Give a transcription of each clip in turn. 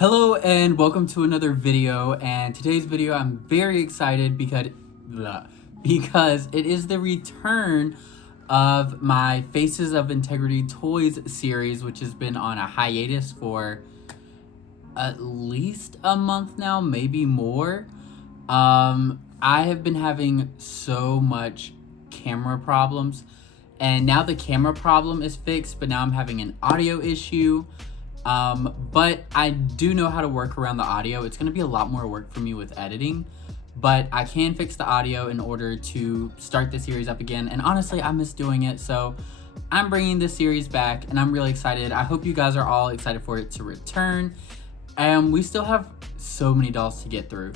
Hello and welcome to another video, and today's video I'm very excited because it is the return of my Faces of Integrity Toys series, which has been on a hiatus for at least a month now, maybe more. I have been having so much camera problems, and now the camera problem is fixed, but now I'm having an audio issue. But I do know how to work around the audio. It's going to be a lot more work for me with editing, but I can fix the audio in order to start the series up again. And honestly, I miss doing it. So I'm bringing this series back and I'm really excited. I hope you guys are all excited for it to return. We still have so many dolls to get through,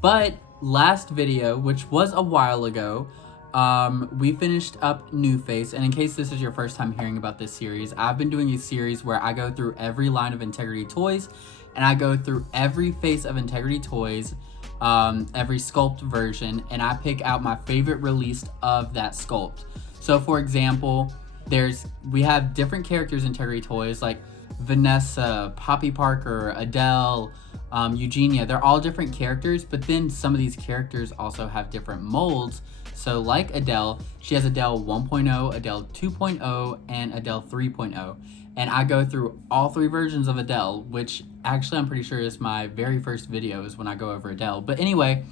but last video, which was a while ago, we finished up New Face, and in case this is your first time hearing about this series, I've been doing a series where I go through every line of Integrity Toys, and I go through every Face of Integrity Toys, every sculpt version, and I pick out my favorite release of that sculpt. So for example, we have different characters in Integrity Toys, like Vanessa, Poppy Parker, Adele, Eugenia. They're all different characters, but then some of these characters also have different molds. So like Adele, she has Adele 1.0, Adele 2.0, and Adele 3.0. And I go through all three versions of Adele, which actually I'm pretty sure is my very first video is when I go over Adele. But anyway,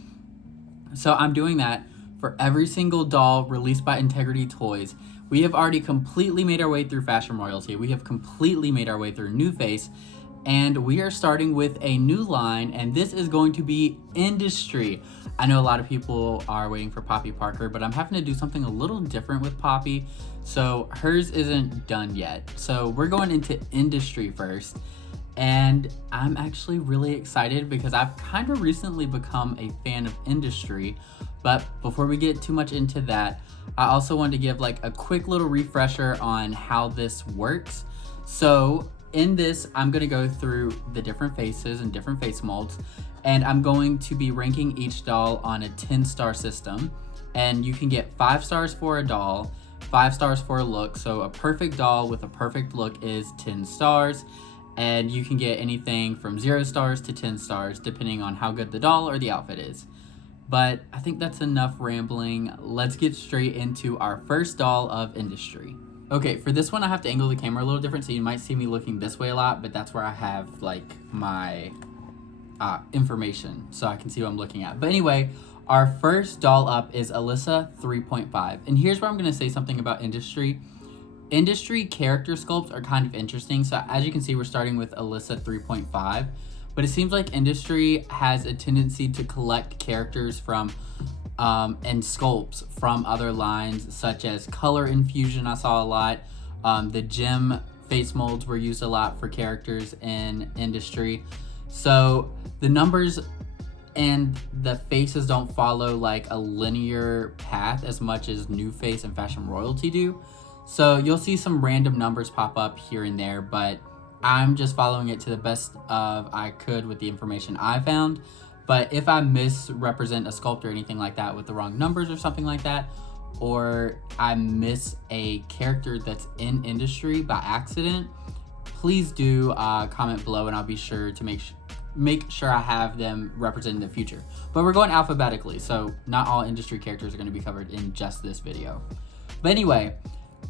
so I'm doing that for every single doll released by Integrity Toys. We have already completely made our way through Fashion Royalty. We have completely made our way through New Face. And we are starting with a new line, and this is going to be Industry. I know a lot of people are waiting for Poppy Parker, but I'm having to do something a little different with Poppy, so hers isn't done yet. So we're going into Industry first, and I'm actually really excited because I've kind of recently become a fan of Industry. But before we get too much into that, I also wanted to give like a quick little refresher on how this works. So in this, I'm going to go through the different faces and different face molds, and I'm going to be ranking each doll on a 10-star system. And you can get 5 stars for a doll, 5 stars for a look. So a perfect doll with a perfect look is 10 stars. And you can get anything from 0 stars to 10 stars, depending on how good the doll or the outfit is. But I think that's enough rambling. Let's get straight into our first doll of Industry. Okay, for this one, I have to angle the camera a little different, so you might see me looking this way a lot, but that's where I have, like, my information, so I can see what I'm looking at. But anyway, our first doll up is Alyssa 3.5, and here's where I'm going to say something about Industry. Industry character sculpts are kind of interesting, so as you can see, we're starting with Alyssa 3.5, but it seems like Industry has a tendency to collect characters from and sculpts from other lines, such as color infusion. I saw a lot. The gem face molds were used a lot for characters in Industry. So the numbers and the faces don't follow like a linear path as much as New Face and Fashion Royalty do. So you'll see some random numbers pop up here and there, but I'm just following it to the best of I could with the information I found. But if I misrepresent a sculpt or anything like that with the wrong numbers or something like that, or I miss a character that's in Industry by accident, please do comment below and I'll be sure to make sure I have them represented in the future. But we're going alphabetically, so not all Industry characters are going to be covered in just this video. But anyway,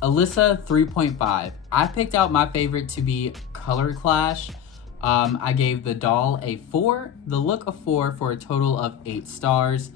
Alyssa 3.5. I picked out my favorite to be Color Clash. I gave the doll a 4, the look a 4, for a total of 8 stars.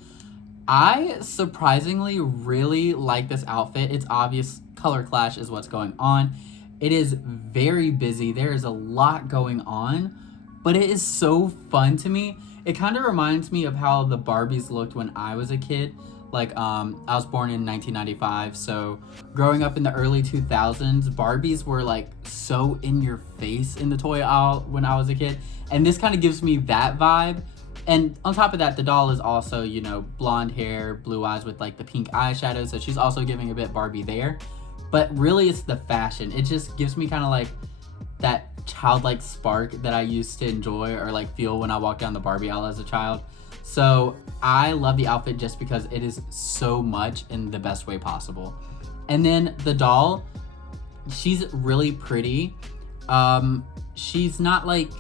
I surprisingly really like this outfit. It's obvious color clash is what's going on. It is very busy. There is a lot going on, but it is so fun to me. It kind of reminds me of how the Barbies looked when I was a kid. Like, I was born in 1995, so growing up in the early 2000s, Barbies were like so in your face in the toy aisle when I was a kid. And this kind of gives me that vibe. And on top of that, the doll is also, you know, blonde hair, blue eyes with like the pink eyeshadow. So she's also giving a bit Barbie there. But really it's the fashion. It just gives me kind of like that childlike spark that I used to enjoy or like feel when I walked down the Barbie aisle as a child. So I love the outfit just because it is so much in the best way possible. And then the doll, she's really pretty. She's not like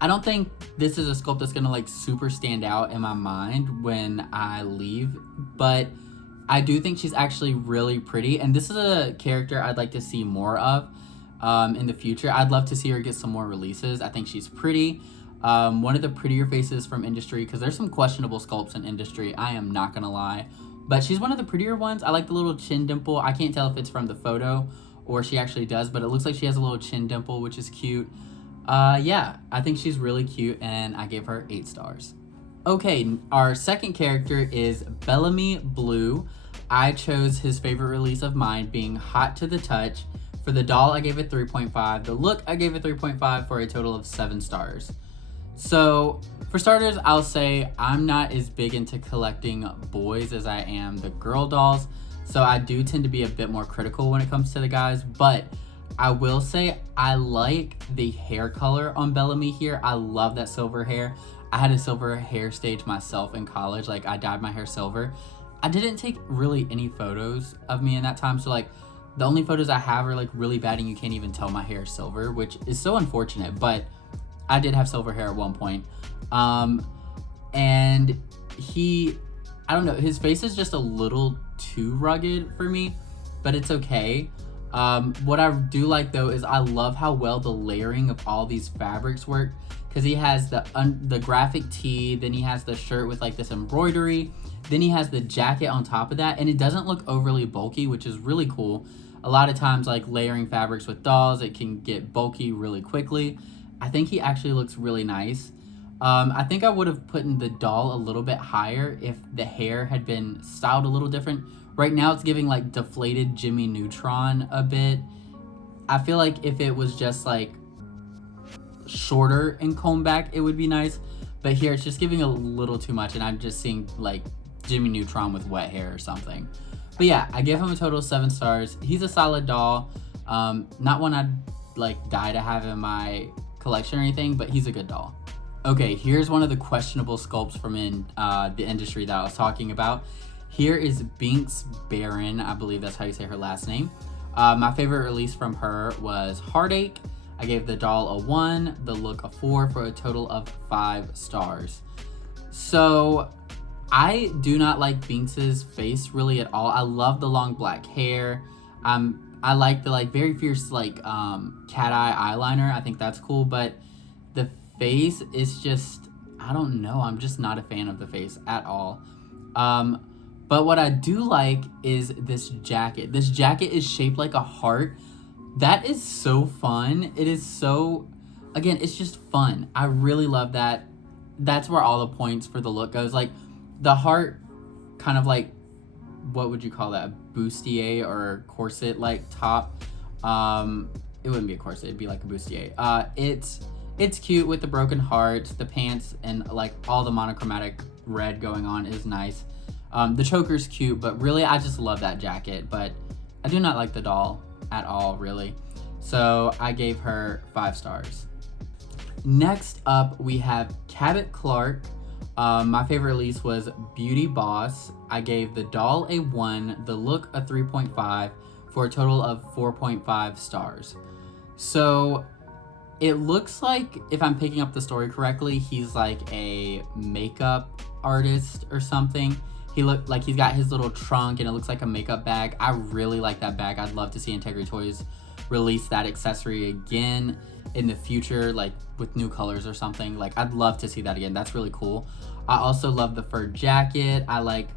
I don't think this is a sculpt that's gonna like super stand out in my mind when I leave, but I do think she's actually really pretty, and this is a character I'd like to see more of in the future. I'd love to see her get some more releases. I think she's pretty. One of the prettier faces from Industry, because there's some questionable sculpts in Industry, I am not gonna lie, but she's one of the prettier ones. I like the little chin dimple. I can't tell if it's from the photo or she actually does, but it looks like she has a little chin dimple, which is cute. Yeah, I think she's really cute, and I gave her 8 stars. Okay, our second character is Bellamy Blue. I chose his favorite release of mine, being Hot to the Touch. For the doll, I gave it 3.5. The look, I gave it 3.5 for a total of 7 stars. So, for starters, I'll say I'm not as big into collecting boys as I am the girl dolls, so I do tend to be a bit more critical when it comes to the guys, but I will say I like the hair color on Bellamy here. I love that silver hair. I had a silver hair stage myself in college. Like, I dyed my hair silver. I didn't take really any photos of me in that time, so like the only photos I have are like really bad and you can't even tell my hair is silver, which is so unfortunate, but I did have silver hair at one point. And I don't know, his face is just a little too rugged for me, but it's okay. What I do like though is I love how well the layering of all these fabrics work, because he has the graphic tee, then he has the shirt with like this embroidery, then he has the jacket on top of that, and it doesn't look overly bulky, which is really cool. A lot of times, like layering fabrics with dolls, it can get bulky really quickly. I think he actually looks really nice. I think I would have put in the doll a little bit higher if the hair had been styled a little different. Right now it's giving like deflated Jimmy Neutron a bit. I feel like if it was just like shorter and combed back, it would be nice. But here it's just giving a little too much, and I'm just seeing like Jimmy Neutron with wet hair or something. But yeah, I gave him a total of 7 stars. He's a solid doll. Not one I'd like die to have in my collection or anything, but he's a good doll. Okay, here's one of the questionable sculpts from the Industry that I was talking about. Here is Binks Barron, I believe that's how you say her last name. My favorite release from her was Heartache. I gave the doll a 1, the look a 4, for a total of 5 stars. So I do not like Binks's face really at all. I love the long black hair. I like the like very fierce like cat eye eyeliner. I think that's cool, but the face is just, I don't know. I'm just not a fan of the face at all. But what I do like is this jacket. This jacket is shaped like a heart. That is so fun. It is so, again, it's just fun. I really love that. That's where all the points for the look goes. Like the heart kind of like, what would you call that? A bustier or corset like top. It wouldn't be a corset, it'd be like a bustier. It's cute with the broken hearts, the pants, and like all the monochromatic red going on is nice. The choker's cute, but really I just love that jacket, but I do not like the doll at all, really. So I gave her 5 stars. Next up, we have Cabbat Clark. My favorite release was Beauty Boss. I gave the doll a 1, the look a 3.5, for a total of 4.5 stars. So it looks like, if I'm picking up the story correctly, he's like a makeup artist or something. He looked like he's got his little trunk and it looks like a makeup bag. I really like that bag. I'd love to see Integrity Toys release that accessory again in the future, like with new colors or something. Like I'd love to see that again. That's really cool. I also love the fur jacket. I like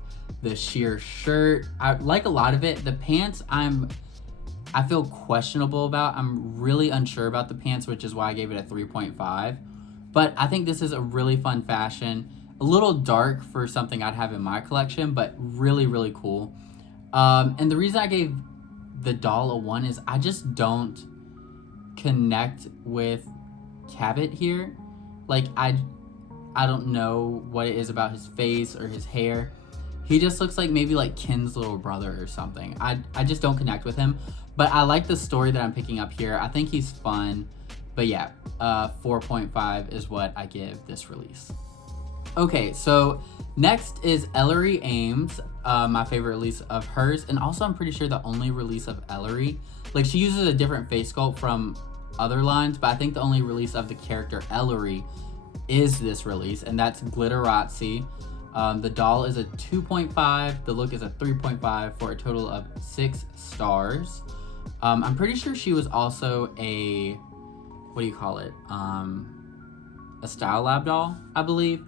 the sheer shirt. I like a lot of it. The pants I feel questionable about. I'm really unsure about the pants, which is why I gave it a 3.5. But I think this is a really fun fashion. A little dark for something I'd have in my collection, but really, really cool. And the reason I gave the doll a 1 is I just don't connect with Cabbat here. Like, I don't know what it is about his face or his hair. He just looks like maybe like Ken's little brother or something. I just don't connect with him. But I like the story that I'm picking up here. I think he's fun. But yeah, 4.5 is what I give this release. Okay, so next is Ellery Ames, my favorite release of hers, and also I'm pretty sure the only release of Ellery. Like, she uses a different face sculpt from other lines, but I think the only release of the character Ellery is this release, and that's Glitterazzi. The doll is a 2.5, the look is a 3.5 for a total of 6 stars. I'm pretty sure she was also a, what do you call it? A Style Lab doll, I believe.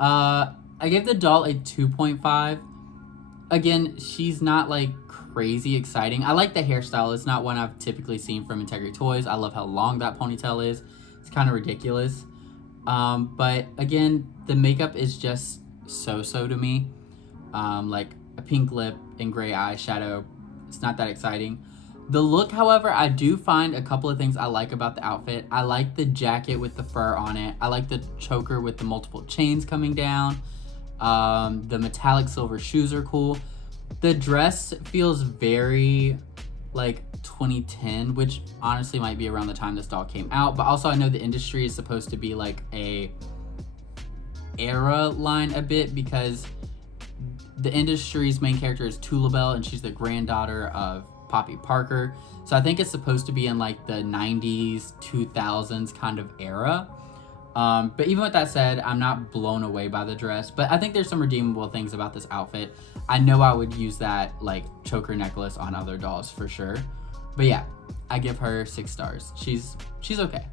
I gave the doll a 2.5. Again, she's not like crazy exciting. I like the hairstyle. It's not one I've typically seen from Integrity Toys. I love how long that ponytail is. It's kind of ridiculous. But again, the makeup is just so-so to me. Like a pink lip and gray eyeshadow. It's not that exciting. The look, however, I do find a couple of things I like about the outfit. I like the jacket with the fur on it. I like the choker with the multiple chains coming down. The metallic silver shoes are cool. The dress feels very like 2010, which honestly might be around the time this doll came out. But also I know the industry is supposed to be like a era line a bit, because the industry's main character is Tulabelle and she's the granddaughter of Poppy Parker. So I think it's supposed to be in like the 90s, 2000s kind of era. But even with that said, I'm not blown away by the dress, but I think there's some redeemable things about this outfit. I know I would use that like choker necklace on other dolls for sure. But yeah, I give her 6 stars. She's okay.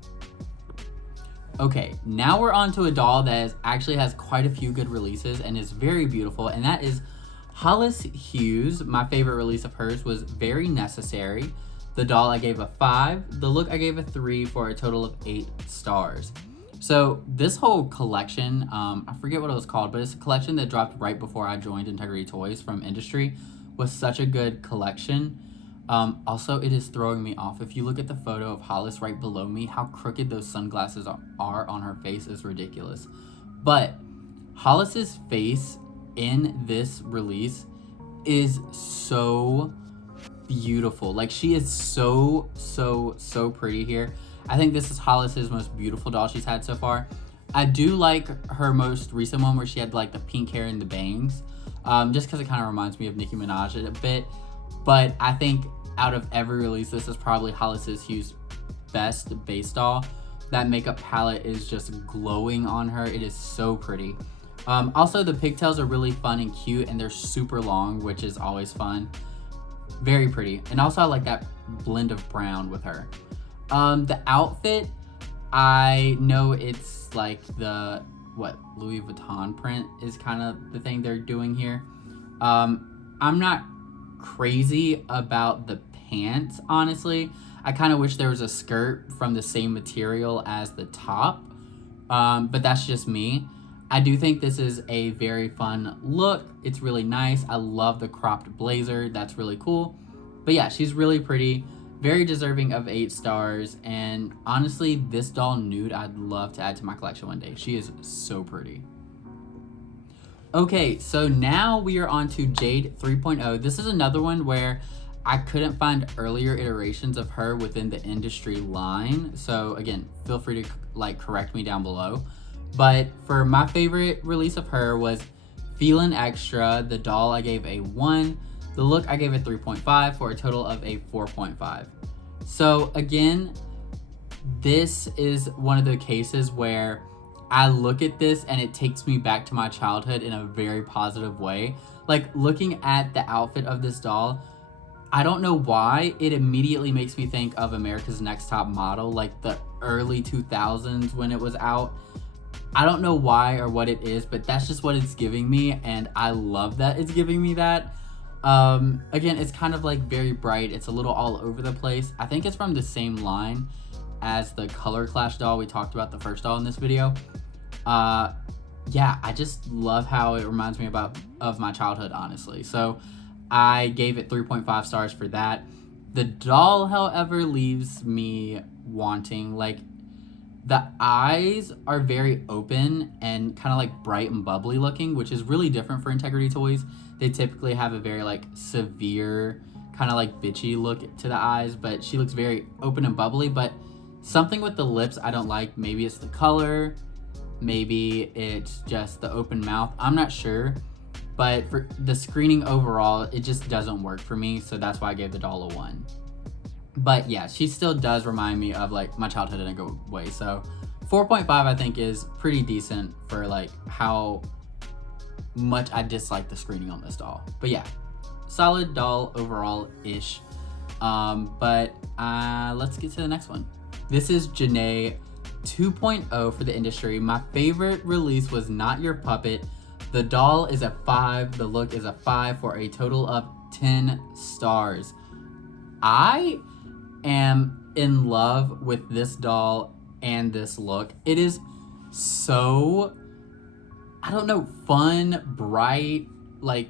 Okay, now we're on to a doll that actually has quite a few good releases and is very beautiful, and that is Hollis Hughes. My favorite release of hers was Very Necessary. The doll I gave a 5. The look I gave a 3 for a total of 8 stars. So this whole collection, I forget what it was called, but it's a collection that dropped right before I joined Integrity Toys from Industry. Was such a good collection. Also, it is throwing me off. If you look at the photo of Hollis right below me, how crooked those sunglasses are on her face is ridiculous. But Hollis's face in this release is so beautiful. Like, she is so pretty here. I think this is Hollis's most beautiful doll she's had so far. I do like her most recent one where she had like the pink hair and the bangs, just because it kind of reminds me of Nicki Minaj a bit. But I think out of every release, this is probably Hollis Hughes' best base doll. That makeup palette is just glowing on her. It is so pretty. Also, the pigtails are really fun and cute, and they're super long, which is always fun. Very pretty. And also, I like that blend of brown with her. The outfit, I know it's like the, Louis Vuitton print is kind of the thing they're doing here. I'm not crazy about the pants, honestly. I kind of wish there was a skirt from the same material as the top, but that's just me. I do think this is a very fun look. It's really nice. I love the cropped blazer. That's really cool. But yeah, she's really pretty. Very deserving of 8 stars. And honestly, this doll nude, I'd love to add to my collection one day. She is so pretty. Okay, so now we are on to Jade 3.0. This is another one where I couldn't find earlier iterations of her within the industry line. So again, feel free to like correct me down below. But for my favorite release of her was Feelin' Extra. The doll I gave a 1. The look I gave a 3.5 for a total of a 4.5. So again, this is one of the cases where I look at this and it takes me back to my childhood in a very positive way. Like, looking at the outfit of this doll, I don't know why, it immediately makes me think of America's Next Top Model, like the early 2000s when it was out. I don't know why or what it is, but that's just what it's giving me, and I love that it's giving me that. Again, it's kind of like very bright. It's a little all over the place. I think it's from the same line as the Color Clash doll we talked about, the first doll in this video. Yeah, I just love how it reminds me of my childhood, honestly. So I gave it 3.5 stars for that. The doll, however, leaves me wanting. Like, the eyes are very open and kind of like bright and bubbly looking, which is really different for Integrity Toys. They typically have a very like severe, kind of like bitchy look to the eyes, but she looks very open and bubbly. But something with the lips I don't like. Maybe it's the color, maybe it's just the open mouth. I'm not sure. But for the screening overall, it just doesn't work for me. So that's why I gave the doll a 1. But yeah, she still does remind me of like my childhood in a good way. So 4.5 I think is pretty decent for like how much I dislike the screening on this doll. But yeah, solid doll overall-ish. But let's get to the next one. This is Jana 2.0 for the industry. My favorite release was Not Your Puppet. The doll is a 5, the look is a 5 for a total of 10 stars. I am in love with this doll and this look. It is so, I don't know, fun, bright, like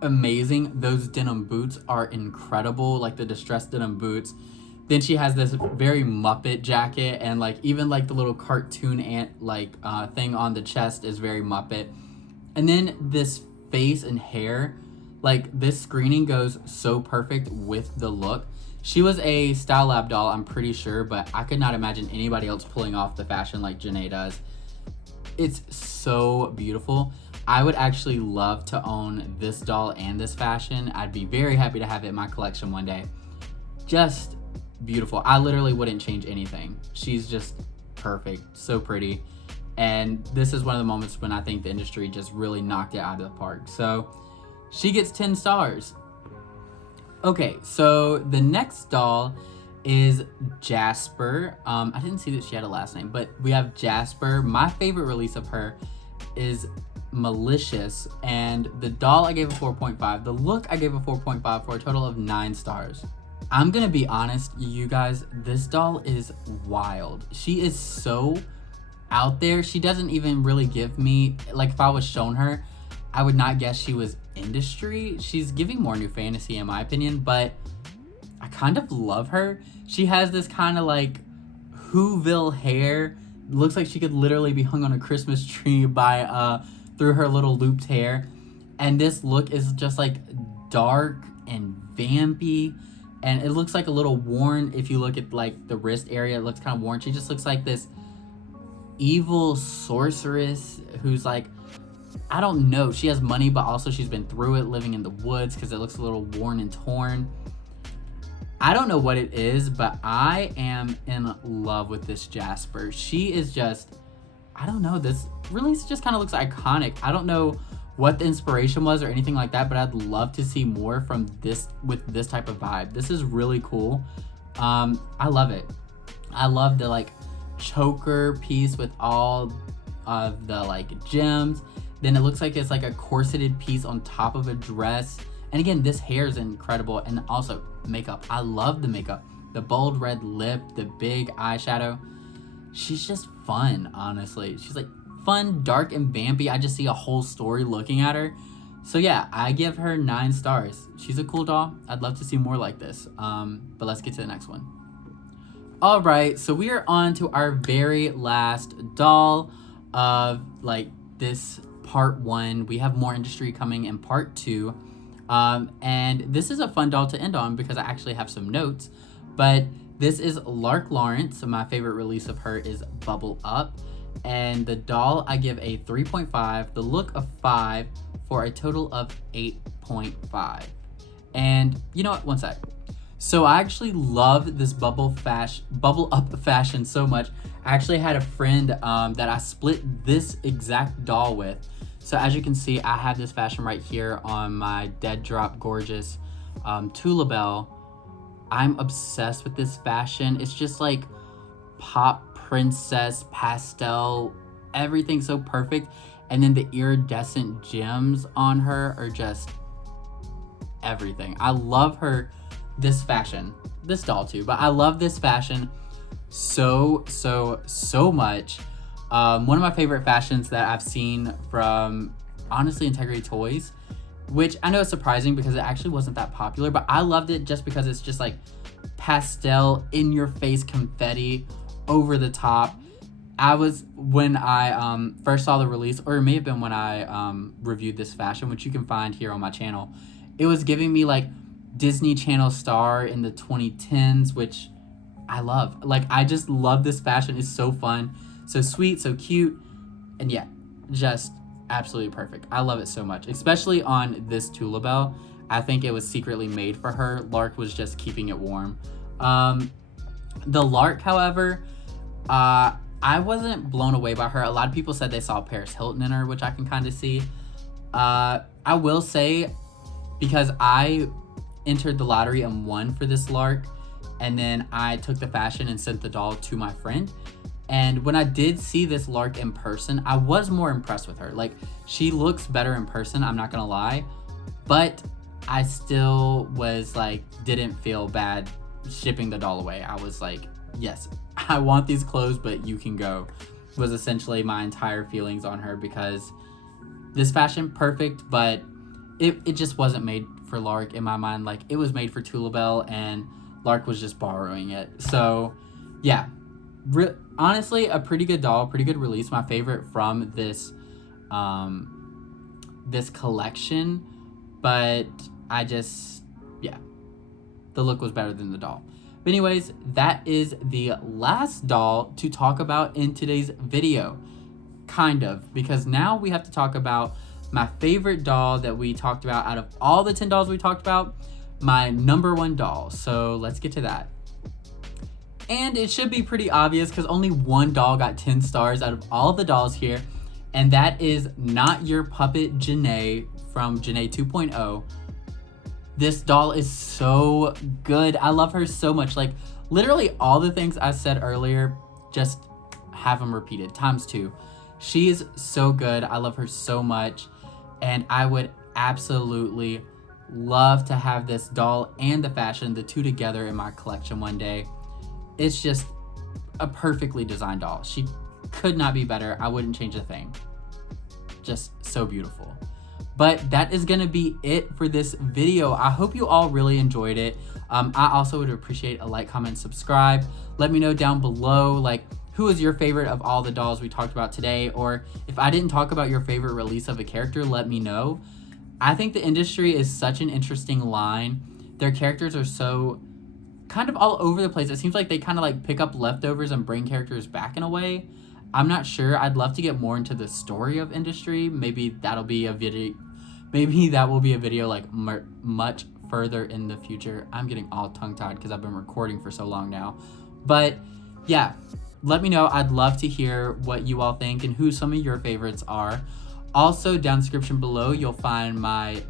amazing. Those denim boots are incredible, like the distressed denim boots. Then she has this very Muppet jacket, and like even like the little cartoon ant like thing on the chest is very Muppet. And then this face and hair, like this screening goes so perfect with the look. She was a Style Lab doll, I'm pretty sure, but I could not imagine anybody else pulling off the fashion like Jana does. It's so beautiful. I would actually love to own this doll and this fashion. I'd be very happy to have it in my collection one day. Just beautiful. I literally wouldn't change anything. She's just perfect, so pretty. And this is one of the moments when I think the industry just really knocked it out of the park. So she gets 10 stars. Okay, so the next doll is Jasper. I didn't see that she had a last name, but we have Jasper. My favorite release of her is Malicious, and the doll I gave a 4.5. The look I gave a 4.5 for a total of 9 stars. I'm gonna be honest, you guys, this doll is wild. She is so out there. She doesn't even really give me, like if I was shown her, I would not guess she was industry. She's giving more New Fantasy in my opinion, but I kind of love her. She has this kind of like Whoville hair. Looks like she could literally be hung on a Christmas tree by through her little looped hair. And this look is just like dark and vampy, and it looks like a little worn. If you look at like the wrist area, it looks kind of worn. She just looks like this evil sorceress who's like, I don't know, she has money, but also she's been through it living in the woods because it looks a little worn and torn. I don't know what it is, but I am in love with this Jasper. She is just, I don't know, this release just kind of looks iconic. I don't know what the inspiration was or anything like that, but I'd love to see more from this with this type of vibe. This is really cool. I love it. I love the like choker piece with all of the like gems. Then it looks like it's like a corseted piece on top of a dress. And again, this hair is incredible. And also makeup. I love the makeup. The bold red lip, the big eyeshadow. She's just fun, honestly. She's like fun, dark, and vampy. I just see a whole story looking at her. So yeah, I give her 9 stars. She's a cool doll. I'd love to see more like this. But let's get to the next one. All right, so we are on to our very last doll of like this part 1. We have more industry coming in part 2. And this is a fun doll to end on because I actually have some notes. But this is Lark Lawrence. So my favorite release of her is Bubble Up. And the doll I give a 3.5, the look of 5, for a total of 8.5. And you know what? One sec. So I actually love this Bubble Up fashion so much. I actually had a friend that I split this exact doll with. So as you can see, I have this fashion right here on my Dead Drop Gorgeous Tula Bell. I'm obsessed with this fashion. It's just like pop princess pastel, everything so perfect. And then the iridescent gems on her are just everything. I love this fashion, this doll too, but I love this fashion so much. One of my favorite fashions that I've seen from, honestly, Integrity Toys, which I know is surprising because it actually wasn't that popular, but I loved it just because it's just like pastel, in your face confetti, over the top. When I first saw the release, or it may have been when I reviewed this fashion, which you can find here on my channel, it was giving me like Disney Channel star in the 2010s, which I love. Like, I just love this fashion. It's so fun, so sweet, so cute, and yeah, just absolutely perfect. I love it so much, especially on this Tula Bell. I think it was secretly made for her. Lark was just keeping it warm. The Lark, however, I wasn't blown away by her. A lot of people said they saw Paris Hilton in her, which I can kind of see. I will say, because I entered the lottery and won for this Lark, and then I took the fashion and sent the doll to my friend. And when I did see this Lark in person, I was more impressed with her. Like, she looks better in person, I'm not gonna lie. But I still was like, didn't feel bad shipping the doll away. I was like, yes, I want these clothes, but you can go. Was essentially my entire feelings on her, because this fashion, perfect, but it just wasn't made for Lark in my mind. Like, it was made for Tulabelle, and Lark was just borrowing it. So yeah, honestly, a pretty good doll, pretty good release. My favorite from this this collection, but I just, yeah, the look was better than the doll. But anyways, that is the last doll to talk about in today's video, kind of, because now we have to talk about my favorite doll that we talked about. Out of all the 10 dolls we talked about, my number 1 doll. So let's get to that. And it should be pretty obvious, because only one doll got 10 stars out of all the dolls here, and that is Not Your Puppet Janae from Janae 2.0. This doll is so good. I love her so much. Like, literally all the things I said earlier, just have them repeated times 2. She is so good. I love her so much, and I would absolutely love to have this doll and the fashion, the two together, in my collection one day. It's just a perfectly designed doll. She could not be better. I wouldn't change a thing. Just so beautiful. But that is gonna be it for this video. I hope you all really enjoyed it. I also would appreciate a like, comment, subscribe. Let me know down below, like, who is your favorite of all the dolls we talked about today? Or if I didn't talk about your favorite release of a character, let me know. I think the industry is such an interesting line. Their characters are so kind of all over the place. It seems like they kind of like pick up leftovers and bring characters back in a way. I'm not sure. I'd love to get more into the story of industry. Maybe that'll be a video. Maybe that will be a video like much further in the future. I'm getting all tongue-tied because I've been recording for so long now. But yeah, let me know. I'd love to hear what you all think and who some of your favorites are. Also, down in the description below, you'll find my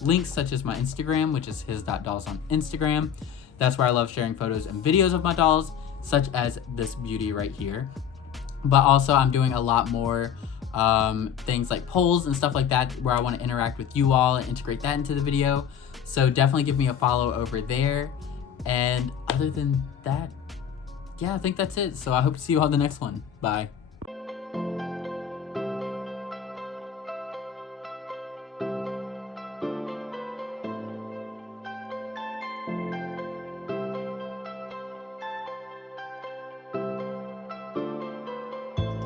links, such as my Instagram, which is his.dolls on Instagram. That's where I love sharing photos and videos of my dolls, such as this beauty right here. But also, I'm doing a lot more things like polls and stuff like that, where I want to interact with you all and integrate that into the video. So definitely give me a follow over there. And other than that, yeah, I think that's it. So I hope to see you all in the next one. Bye.